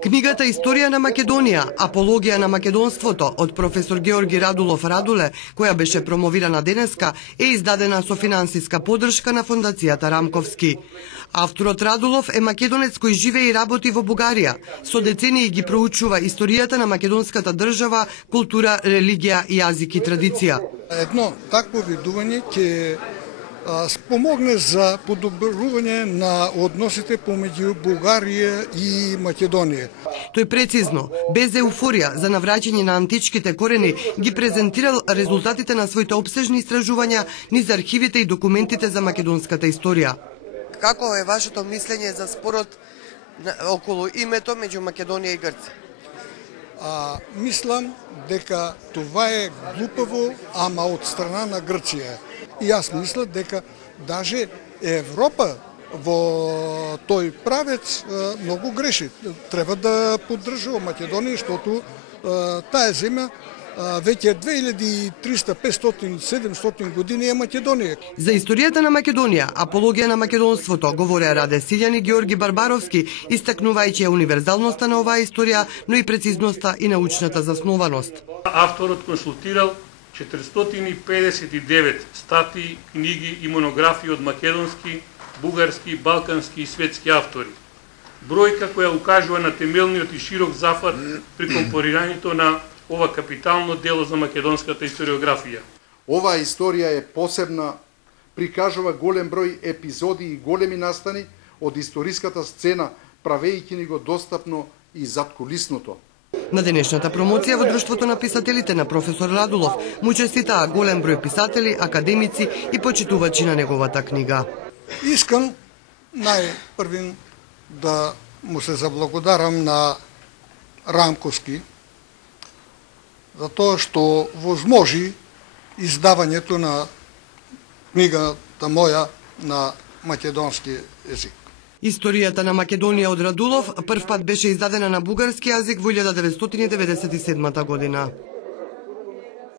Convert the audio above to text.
Книгата Историја на Македонија, апологија на македонството од професор Георги Радулов Радуле, која беше промовирана денеска, е издадена со финансиска поддршка на Фондацијата Рамковски. Авторот Радулов е македонец кој живее и работи во Бугарија. Со децении ги проучува историјата на македонската држава, култура, религија, јазик и традиција. Едно такво видување ќе спомогне за подобрување на односите помеѓу Бугарија и Македонија. Тој прецизно, без еуфорија за навраќање на античките корени, ги презентирал резултатите на своите опсежни истражувања низ архивите и документите за македонската историја. Како е вашето мислење за спорот околу името меѓу Македонија и Грција? Мислам дека това е глупаво, ама од страна на Грција. И јас мисля дека даже Европа во тој правец многу греши. Треба да поддржува Македонија, штото таа земја веќе 2300, 500, 700 години е Македонија. За историјата на Македонија, апологија на македонството, говореа Раде Силјан и Георги Барбаровски, истакнувајќи универзалноста на оваа историја, но и прецизноста и научната заснованост. Авторот консултирал 459 статии, книги и монографии од македонски, бугарски, балкански и светски автори. Бројка која укажува на темелниот и широк зафат при компонирањето на ова капитално дело за македонската историографија. Оваа историја е посебна, прикажува голем број епизоди и големи настани од историската сцена, правејќи ни го достапно и задкулисното. На денешната промоција во Друштвото на писателите на професор Радулов му честитаа голем број писатели, академици и почитувачи на неговата книга. Искам најпрвин да му се заблагодарам на Рамковски за тоа што возможи издавањето на книгата моја на македонски език. Историјата на Македонија од Радулов првпат беше издадена на бугарски јазик во 1997 година.